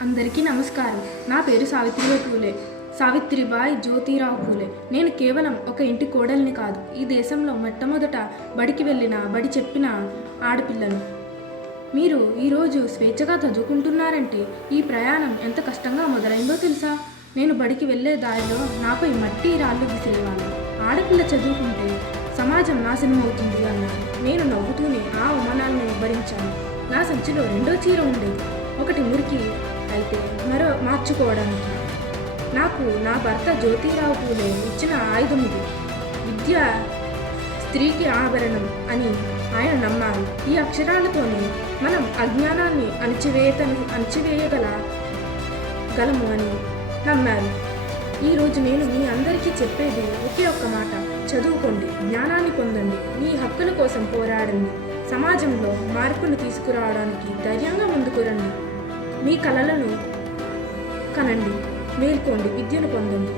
అందరికీ నమస్కారం. నా పేరు సావిత్రిబాయి జ్యోతిరావు పూలే. నేను కేవలం ఒక ఇంటి కోడల్ని కాదు, ఈ దేశంలో మొట్టమొదట బడికి వెళ్ళిన, బడి చెప్పిన ఆడపిల్లను. మీరు ఈరోజు స్వేచ్ఛగా చదువుకుంటున్నారంటే ఈ ప్రయాణం ఎంత కష్టంగా మొదలైందో తెలుసా? నేను బడికి వెళ్ళే దారిలో నాపై మట్టి రాళ్ళు విసిరేవాళ్ళు. ఆడపిల్ల చదువుకుంటే సమాజం నాశనం అవుతుంది అన్నారు. నేను నవ్వుతూనే ఆ అవమానాలను భరించాను. నా సంచిలో 2 చీర ఉండేది. ఒకటి మురికి అయితే మరో మార్చుకోవడానికి. నాకు నా భర్త జ్యోతిరావు పూలే ఇచ్చిన ఆయుధం ఇది. విద్య స్త్రీకి ఆభరణం అని ఆయన నమ్మారు. ఈ అక్షరాలతోనే మనం అజ్ఞానాన్ని అణచివేయగలము అని నమ్మారు. ఈరోజు నేను మీ అందరికీ చెప్పేది ఒకే ఒక్క మాట: చదువుకోండి, జ్ఞానాన్ని పొందండి, మీ హక్కుల కోసం పోరాడండి, సమాజంలో మార్పును తీసుకురావడానికి ధైర్యంగా ముందుకు రండి, మీ కలలను కనండి, మేల్కోండి, విద్యను పొందండి.